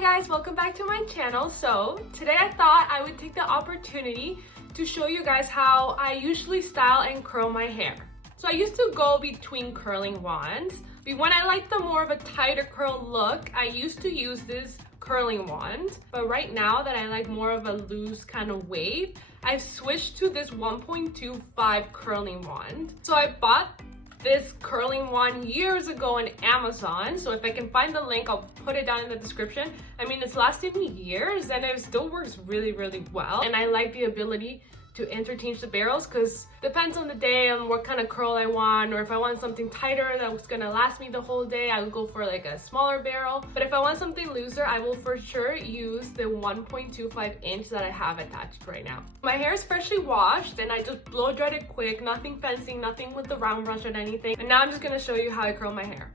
Hi guys, welcome back to my channel. So today I thought I would take the opportunity to show you guys how I usually style and curl my hair. So I used to go between curling wands, but when I like the more of a tighter curl look, I used to use this curling wand. But right now that I like more of a loose kind of wave, I've switched to this 1.25 curling wand. So I bought this curling wand years ago on Amazon, so if I can find the link, I'll put it down in the description. I mean, it's lasted me years and it still works really well, and I like the ability to interchange the barrels because depends on the day on what kind of curl I want, or if I want something tighter that was gonna last me the whole day, I would go for like a smaller barrel. But if I want something looser, I will for sure use the 1.25 inch that I have attached right now. My hair is freshly washed and I just blow dried it quick, nothing fancy, nothing with the round brush or anything. And now I'm just gonna show you how I curl my hair.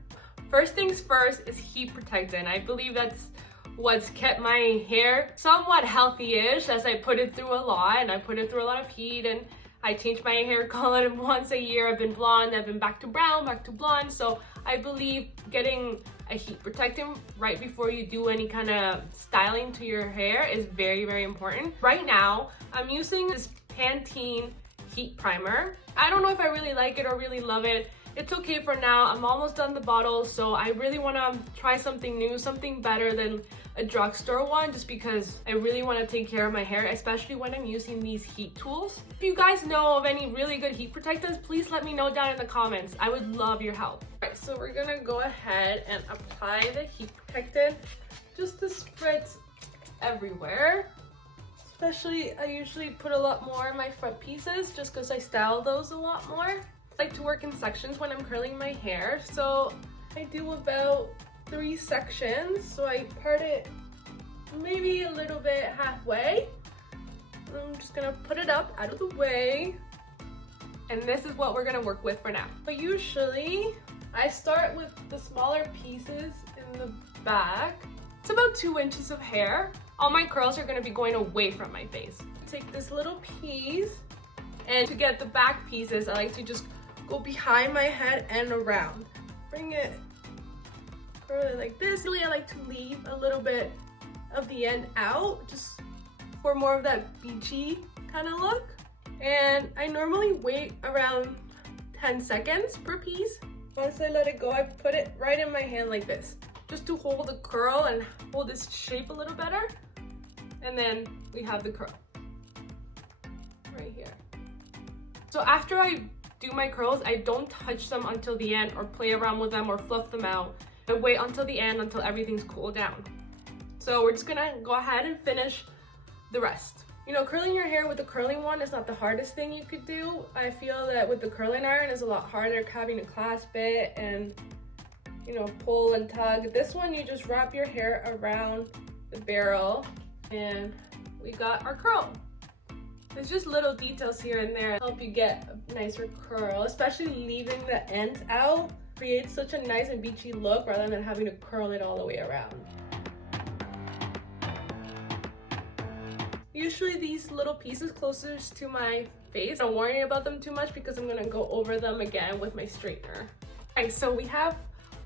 First things first is heat protectant. I believe that's what's kept my hair somewhat healthy-ish, as I put it through a lot and I put it through a lot of heat, and I change my hair color once a year. I've been blonde, I've been back to brown, back to blonde. So I believe getting a heat protectant right before you do any kind of styling to your hair is very important. Right now, I'm using this Pantene heat primer. I don't know if I really like it or really love it. It's okay for now. I'm almost done the bottle, so I really want to try something new, something better than a drugstore one, just because I really want to take care of my hair, especially when I'm using these heat tools. If you guys know of any really good heat protectants, please let me know down in the comments. I would love your help. All right, so we're gonna go ahead and apply the heat protectant just to spread everywhere. Especially, I usually put a lot more in my front pieces just because I style those a lot more. I like to work in sections when I'm curling my hair, so I do about 3 sections. So I part it maybe a little bit halfway. I'm just gonna put it up out of the way, and this is what we're gonna work with for now. But usually I start with the smaller pieces in the back. It's about 2 inches of hair. All my curls are gonna be going away from my face. Take this little piece, and to get the back pieces, I like to just go behind my head and around. Bring it, curl it like this. Really, I like to leave a little bit of the end out, just for more of that beachy kind of look. And I normally wait around 10 seconds per piece. Once I let it go, I put it right in my hand like this, just to hold the curl and hold this shape a little better. And then we have the curl right here. So after I do my curls, I don't touch them until the end or play around with them or fluff them out. I wait until the end, until everything's cooled down. So we're just gonna go ahead and finish the rest. You know, curling your hair with the curling wand is not the hardest thing you could do. I feel that with the curling iron is a lot harder, having to clasp it and, you know, pull and tug. This one, you just wrap your hair around the barrel and we got our curl. There's just little details here and there help you get a nicer curl, especially leaving the ends out creates such a nice and beachy look rather than having to curl it all the way around. Usually these little pieces closest to my face, I don't worry about them too much because I'm gonna go over them again with my straightener. All right, so we have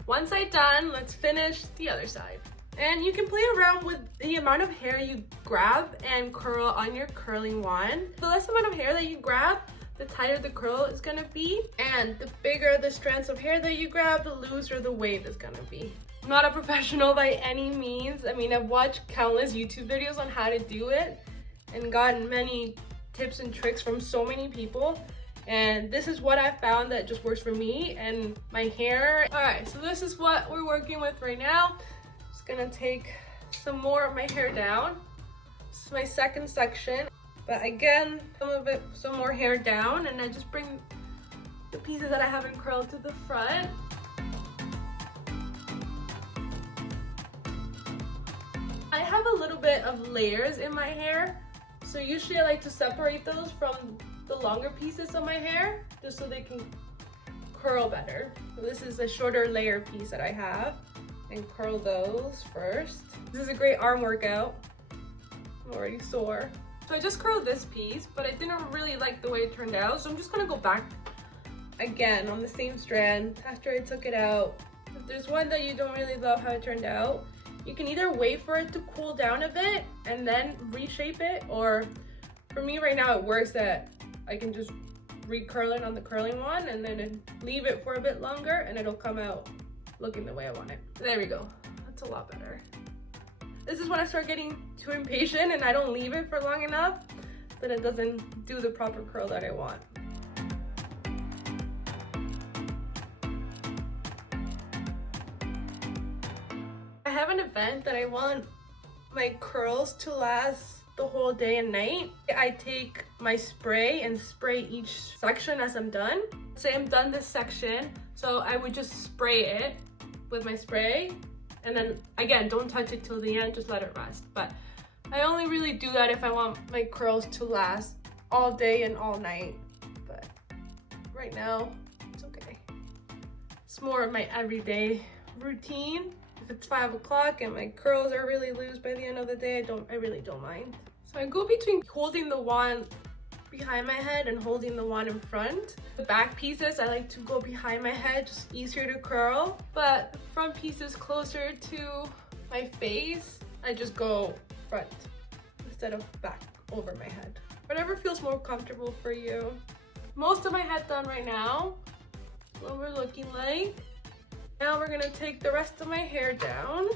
one side done. Let's finish the other side. And you can play around with the amount of hair you grab and curl on your curling wand. The less amount of hair that you grab, the tighter the curl is gonna be. And the bigger the strands of hair that you grab, the looser the wave is gonna be. I'm not a professional by any means. I mean, I've watched countless YouTube videos on how to do it and gotten many tips and tricks from so many people. And this is what I found that just works for me and my hair. All right, so this is what we're working with right now. Gonna take some more of my hair down. This is my second section, but again, some more hair down, and I just bring the pieces that I haven't curled to the front. I have a little bit of layers in my hair, so usually I like to separate those from the longer pieces of my hair just so they can curl better. So this is a shorter layer piece that I have, and curl those first. This is a great arm workout. I'm already sore. So I just curled this piece, but I didn't really like the way it turned out, so I'm just gonna go back again on the same strand after I took it out. If there's one that you don't really love how it turned out, You can either wait for it to cool down a bit and then reshape it, or for me right now it works that I can just recurl it on the curling wand and then leave it for a bit longer and it'll come out looking the way I want it. There we go. That's a lot better. This is when I start getting too impatient and I don't leave it for long enough, then it doesn't do the proper curl that I want. I have an event that I want my curls to last the whole day and night. I take my spray and spray each section as I'm done. Say I'm done this section, so I would just spray it with my spray, and then again, don't touch it till the end, just let it rest. But I only really do that if I want my curls to last all day and all night. But right now, it's okay. It's more of my everyday routine. If it's 5 o'clock and my curls are really loose by the end of the day, I really don't mind. So I go between holding the wand behind my head and holding the wand in front. The back pieces, I like to go behind my head, just easier to curl. But the front pieces closer to my face, I just go front instead of back over my head. Whatever feels more comfortable for you. Most of my head done right now. What we're looking like. Now we're gonna take the rest of my hair down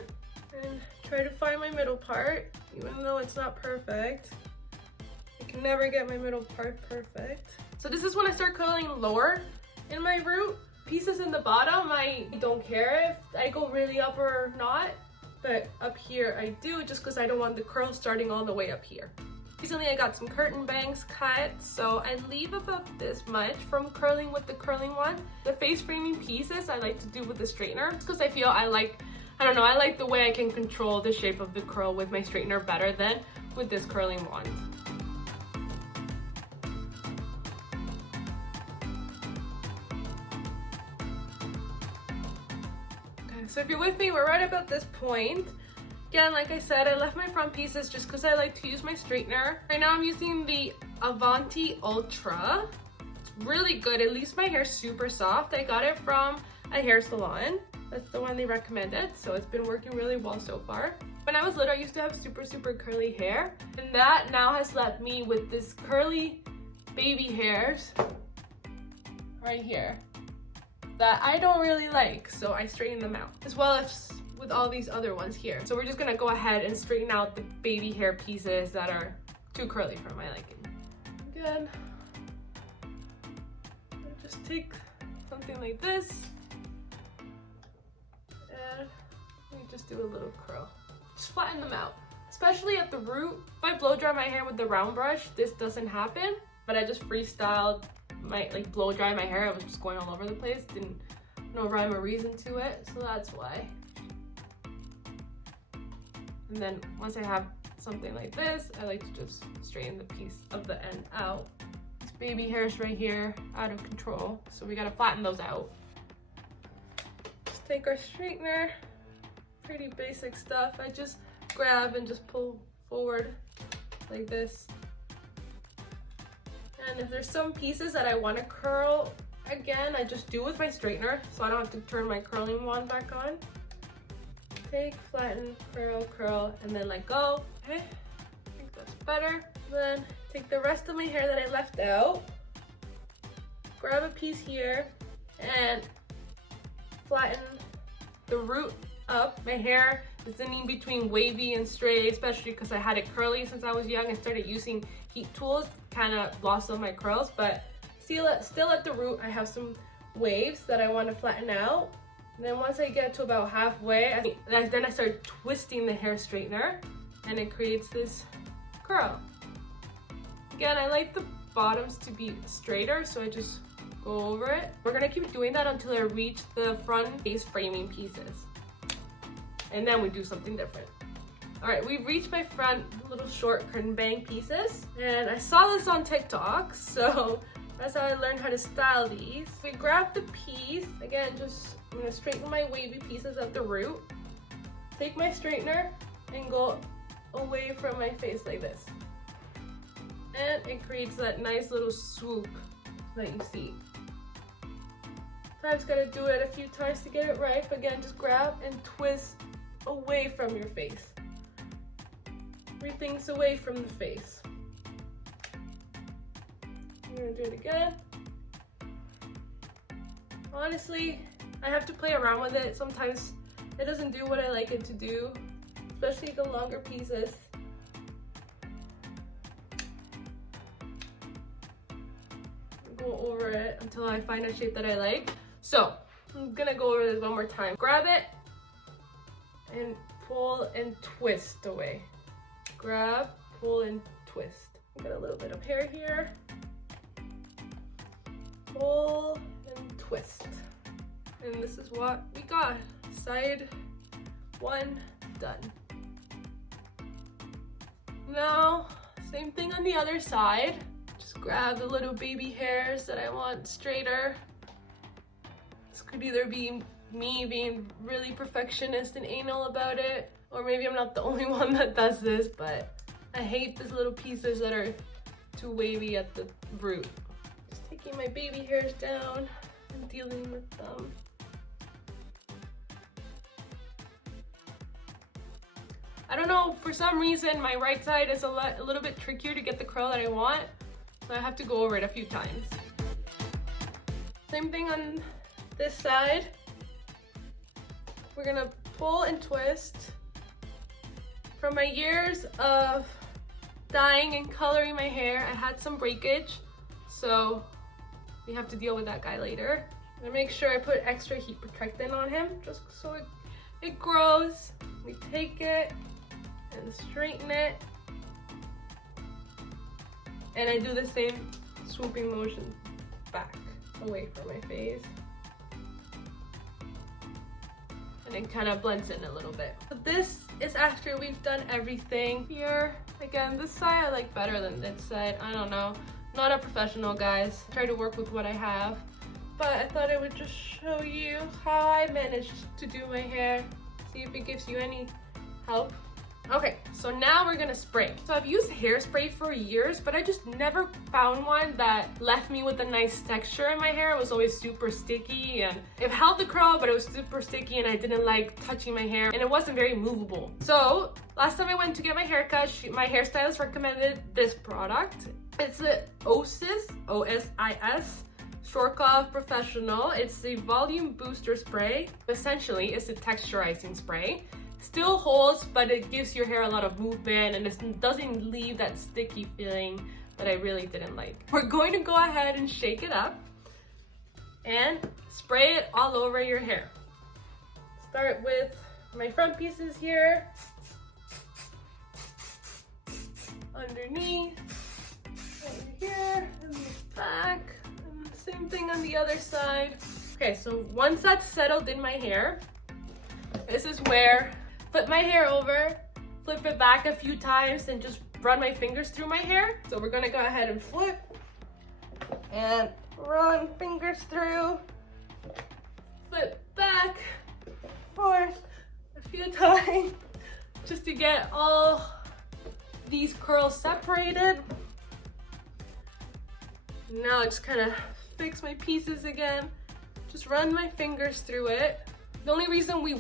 and try to find my middle part, even though it's not perfect. I can never get my middle part perfect. So this is when I start curling lower in my root. Pieces in the bottom, I don't care if I go really up or not, but up here I do, just because I don't want the curl starting all the way up here. Recently I got some curtain bangs cut, so I leave about this much from curling with the curling wand. The face framing pieces I like to do with the straightener, because I feel I like the way I can control the shape of the curl with my straightener better than with this curling wand. Okay, so if you're with me, we're right about this point. Again, like I said, I left my front pieces just because I like to use my straightener. Right now I'm using the Avanti Ultra. It's really good. It leaves my hair super soft. I got it from a hair salon. That's the one they recommended, so it's been working really well so far. When I was little, I used to have super curly hair, and that now has left me with this curly baby hairs right here that I don't really like, so I straighten them out, as well as with all these other ones here. So we're just gonna go ahead and straighten out the baby hair pieces that are too curly for my liking. Again, I'll just take something like this and we just do a little curl. Just flatten them out, especially at the root. If I blow dry my hair with the round brush, this doesn't happen, but I just freestyled my, blow dry my hair. I was just going all over the place, didn't no rhyme or reason to it, so that's why. And then once I have something like this, I like to just straighten the piece of the end out. These baby hairs right here, out of control, so we gotta flatten those out. Just take our straightener, pretty basic stuff. I just grab and just pull forward like this. And if there's some pieces that I want to curl, again, I just do with my straightener, so I don't have to turn my curling wand back on. Take, flatten, curl, curl, and then let go. Okay, I think that's better. Then take the rest of my hair that I left out, grab a piece here, and flatten the root up. My hair is in between wavy and straight, especially because I had it curly since I was young and started using heat tools, kind of lost all my curls, but still at the root I have some waves that I want to flatten out. And then once I get to about halfway, then I start twisting the hair straightener and it creates this curl. Again, I like the bottoms to be straighter, so I just go over it. We're gonna keep doing that until I reach the front face framing pieces. And then we do something different. All right, we've reached my front little short curtain bang pieces. And I saw this on TikTok, so that's how I learned how to style these. We grab the piece, again, I'm gonna straighten my wavy pieces at the root, take my straightener and go away from my face like this. And it creates that nice little swoop that you see. So I just gotta do it a few times to get it right, but again, just grab and twist away from your face. Everything's away from the face. I'm gonna do it again. Honestly, I have to play around with it. Sometimes it doesn't do what I like it to do, especially the longer pieces. Go over it until I find a shape that I like. So I'm gonna go over this one more time. Grab it and pull and twist away. Grab, pull, and twist. Got a little bit of hair here. Pull and twist. And this is what we got. Side one done. Now, same thing on the other side. Just grab the little baby hairs that I want straighter. This could either be me being really perfectionist and anal about it, or maybe I'm not the only one that does this, but I hate these little pieces that are too wavy at the root. Just taking my baby hairs down and dealing with them. I don't know, for some reason my right side is a little bit trickier to get the curl that I want, so I have to go over it a few times. Same thing on this side. We're gonna pull and twist. From my years of dyeing and coloring my hair, I had some breakage, so we have to deal with that guy later. I'm gonna make sure I put extra heat protectant on him, just so it grows. We take it and straighten it, and I do the same swooping motion back away from my face, and it kind of blends in a little bit. So this is after we've done everything here. Again, this side I like better than this side. I don't know, not a professional, guys. I try to work with what I have, but I thought I would just show you how I managed to do my hair, see if it gives you any help. Okay, so now we're gonna spray. So I've used hairspray for years, but I just never found one that left me with a nice texture in my hair. It was always super sticky, and it held the curl, but it was super sticky, and I didn't like touching my hair, and it wasn't very movable. So last time I went to get my haircut, my hairstylist recommended this product. It's the OSIS, O-S-I-S, Shortcuff Professional. It's the volume booster spray. Essentially, it's a texturizing spray. Still holds, but it gives your hair a lot of movement, and it doesn't leave that sticky feeling that I really didn't like. We're going to go ahead and shake it up and spray it all over your hair. Start with my front pieces here, underneath, over here, and the back, and the same thing on the other side. Okay, so once that's settled in my hair, this is where flip my hair over, flip it back a few times, and just run my fingers through my hair. So we're gonna go ahead and flip and run fingers through, flip back, forth a few times, just to get all these curls separated. Now I just kind of fix my pieces again, just run my fingers through it. The only reason we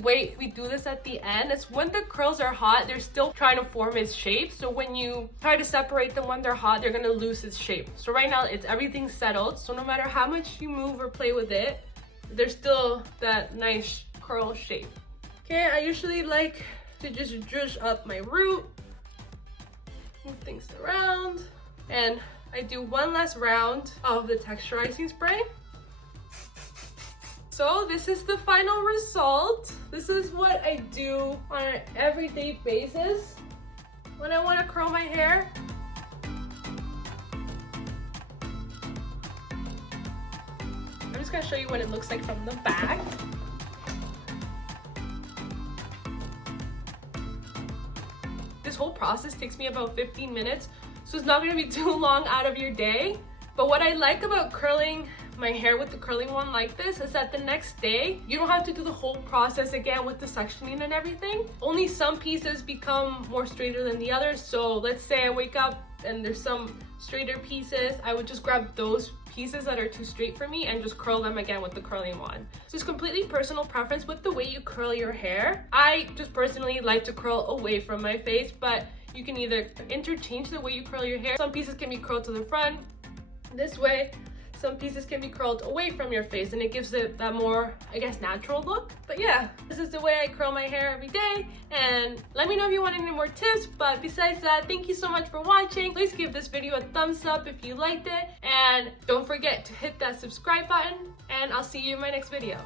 do this at the end is when the curls are hot, they're still trying to form its shape. So when you try to separate them when they're hot, they're gonna lose its shape. So right now, everything's settled. So no matter how much you move or play with it, there's still that nice curl shape. Okay, I usually like to just zhuzh up my root, move things around, and I do one last round of the texturizing spray. So this is the final result. This is what I do on an everyday basis when I want to curl my hair. I'm just gonna show you what it looks like from the back. This whole process takes me about 15 minutes, so it's not gonna be too long out of your day. But what I like about curling my hair with the curling one like this is that the next day, you don't have to do the whole process again with the sectioning and everything. Only some pieces become more straighter than the others. So let's say I wake up and there's some straighter pieces, I would just grab those pieces that are too straight for me and just curl them again with the curling one. So it's completely personal preference with the way you curl your hair. I just personally like to curl away from my face, but you can either interchange the way you curl your hair. Some pieces can be curled to the front this way, some pieces can be curled away from your face, and it gives it that more, I guess, natural look. But yeah, this is the way I curl my hair every day, and let me know if you want any more tips. But besides that, thank you so much for watching. Please give this video a thumbs up if you liked it, and don't forget to hit that subscribe button, and I'll see you in my next video.